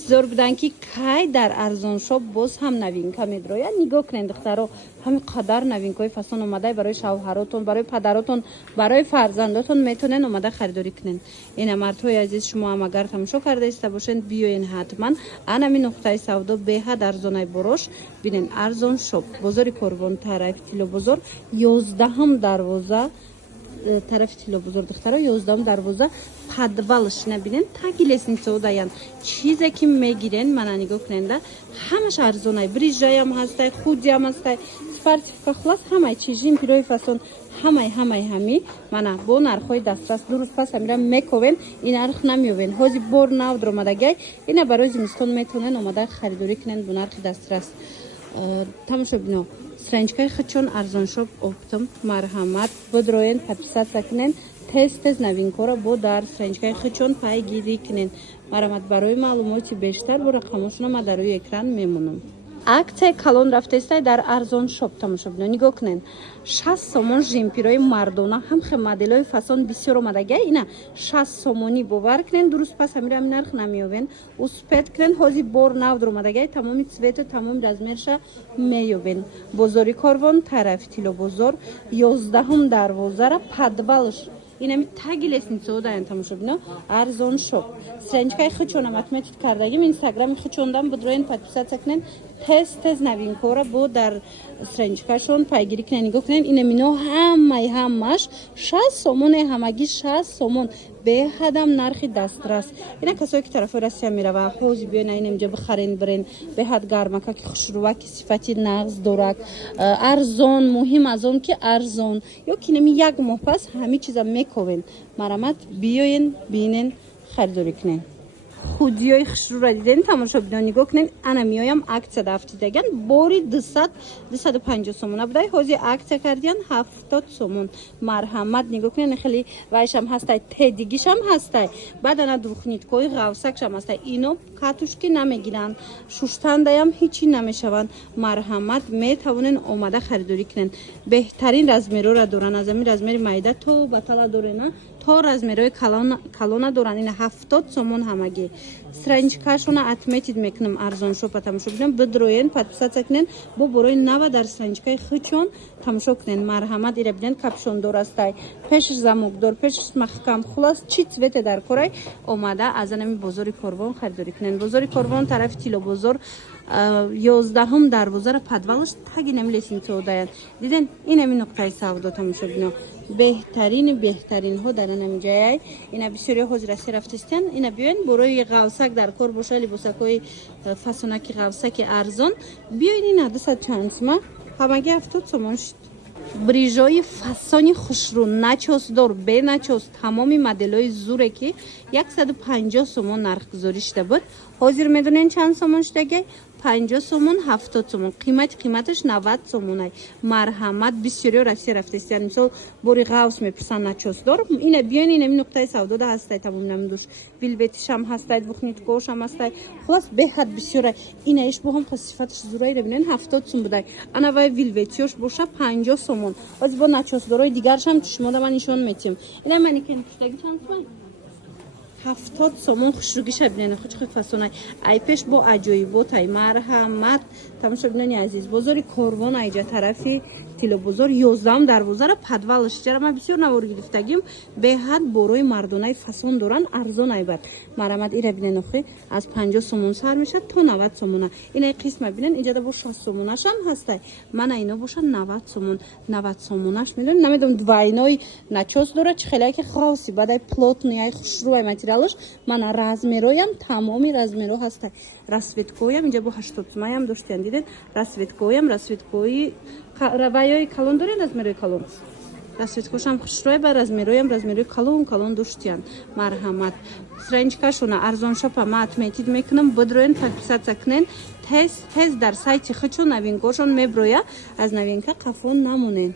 интизор буданд ки кай дар арзоншоп боз ҳам новинка медрояд. нигоҳ кунед духтаро, ҳамин қадар новинкаҳои фасон омадаи барои шавҳаротон, барои падаротон, барои фарзандотон метавонед омада харидорӣ кунед. ина мардҳои азиз, шумо ҳам агар тамошо кардаиста бошед, биёен ҳатман анами нуқтаи савдо беҳад арзонай борош бинен. арзон шоп, бозори Корвон, тарафи Тиллобозор, 11 дарвоза, тарафи Тиллобозор духтаро, 11 дарвоза, подвалш набинен, таги лестница даян. чизе ки мегирен, мана нигоҳ куненда, ҳамаш арзонай, брижаям ҳастай, худиам ҳастай, спортивка, хулас ҳамай чижин пирои фасон, ҳамай мана бо нархҳои дастрас дуруст пас амира мековен, ин нарх намеёвен. ҳозир бор навд омадагай, ина барои зимистон метавонен омада харидорӣ кунен бо нархи дастрас. тамошо бино, страничкаи хичон арзоншоп оптом, марҳамат, бодроен, подписатсия кунен, тез новинкора бо дар страничкаи хичон пайгирӣ кунен. марҳамат, барои маълумоти бештар бо рақамошона ма дар рӯи экран мемонам. акция калон рафтаистай дар арзон шоп. тамошо бино, нигоҳ кунен, 60 сомон жимпирои мардона, ҳамхе моделҳои фасон бисёр омадагай, ина 60 сомонӣ бовар кунен, дуруст пас амира ҳамин нарх намеёвен. успет кунен, ҳозир бор навд омадагай, тамоми цвету, тамоми размерша меёвен. бозори Корвон, тарафи Тиллобозор, 11 дарвозара, подвалш инами таги лестница даян. тамошо бино, арзон шоп. страничкаи хичонам отметить кардагим, инстаграми хичондам будроен, подписатсия кунен, тез новинкора бо дар страничкашон пайгирӣ кунен. нигоҳ кунен, инамино ҳамаш 60 сомон, ҳамаги 60 сомон, беҳадам нархи дастрас. ина касое ки тарафои Россия мерава, ҳозир биён инҷа бихарен бирен, беҳад гармака ки хушруваки сифати нағз дорад, арзон, муҳим аз он ки арзон, ё ки инами як моҳ пас ҳами чиза мековен. марҳамат, биёен бинен, харидорӣ кунен. худиёи хушрура диден, тамошо бино, нигоҳ кунен, ана меоям акция дафтидаган, бори 200-250 сомона будай, ҳозир акция кардиян 70 сомон. марҳамат, нигоҳ кунен, хеле вайшам ҳастай, тедигишам ҳастай, баъд ана духниткои ғавсакшам ҳастай, ино катушки намегиранд, шуштандаям ҳичи намешаванд. марҳамат, метавонен омада харидорӣ кунен. беҳтарин размерора доранд, аз ҳамин размери майда то батала дорена, то размерои калона доранд. ина 70 сомон ҳамаги. страничкаашона отметить мекунам арзон шопа. тамошо бинам, бидроен, подписатсия кунен, бо борои нава дар страничкаи хичон тамошо кунен. марҳамат, ира бинен, капшондор астай, пешш замокдор, пешш маҳкам, хулас чи цвете дар корай омада аз анами бозори Корвон харидорӣ кунен. бозори Корвон, тарафи Тиллобозор, 11 дарвозара, подвалш таги нами лестница даян. диден, инами нуқтаи савдо. тамошо бино, беҳтаринҳо дар анамиҷаяй, ина бисёриҳо ҳозир Россия рафтистан, ина биёен борои ғавсак дар кор боша, либосакҳои фасонаки ғавсаки арзон, биёен ина 200 чансма, ҳамаги 70 сомон шуд. брижои фасони хушрӯ, начосдор, беначос, тамоми моделҳои зуре ки 150 сомон нархгузорӣ шуда буд, ҳозир медонен чанд сомон шудагай? 50 сомон, 70 сомон. қиматаш 90 сомонай. марҳамат, бисёриҳо Россия рафтестиян, мисол бори ғавс мепурсанд начосдор, ина биён, инами нуқтаи савдода ҳастай, тамом намудуш, вилветишам ҳастай, двухниткошам ҳастай, хулас беҳад бисёрай. ина иш бо ҳам сифаташ зураира бинен 70 сом будай, ана вай вилветиёш боша 50 сомон. ҳозир бо начосдорои дигаршам шумода ман нишон метиҳам. ина манекен пуштаги чанд сомон? 70 сомон хушругиша бинен, хуч фасонай, айпеш бо аҷоиботай. марҳамат, тамошо бинони азиз, бозори Корвон айҷа тарафи Тиллобозор, 11 дарвозара, подвалш ҷарама бисёр навор гирифтагим, беҳад борои мардонаи фасон доранд, арзон айбад. марҳамат, ира бинен, охи аз 50 сомон сар мешад то 90 сомона. инаи қисма бинен, инҷада бо 60 сомонашам ҳастай, мана ино боша 90 сомон. 90 сомонаш медонем, намедонам двайной начос дорад, чӣ хеле ки хавси, баъд ай плотный, ай хушрӯ материалаш, мана размероям тамоми размеро ҳастай. расветкоям инҷа бо 80 сомаям доштиян, диден, расветкоям, расветкои вайёи калон дорен, размерои калон. расветкошам хушрӯй ба размероям, размерои калон доштиян. марҳамат, страничкашона арзон шопа ма отметить мекунам, бидроен, подписатсия кунен, тез дар сайти хичон новинкошон меброя, аз новинка қафон намонен.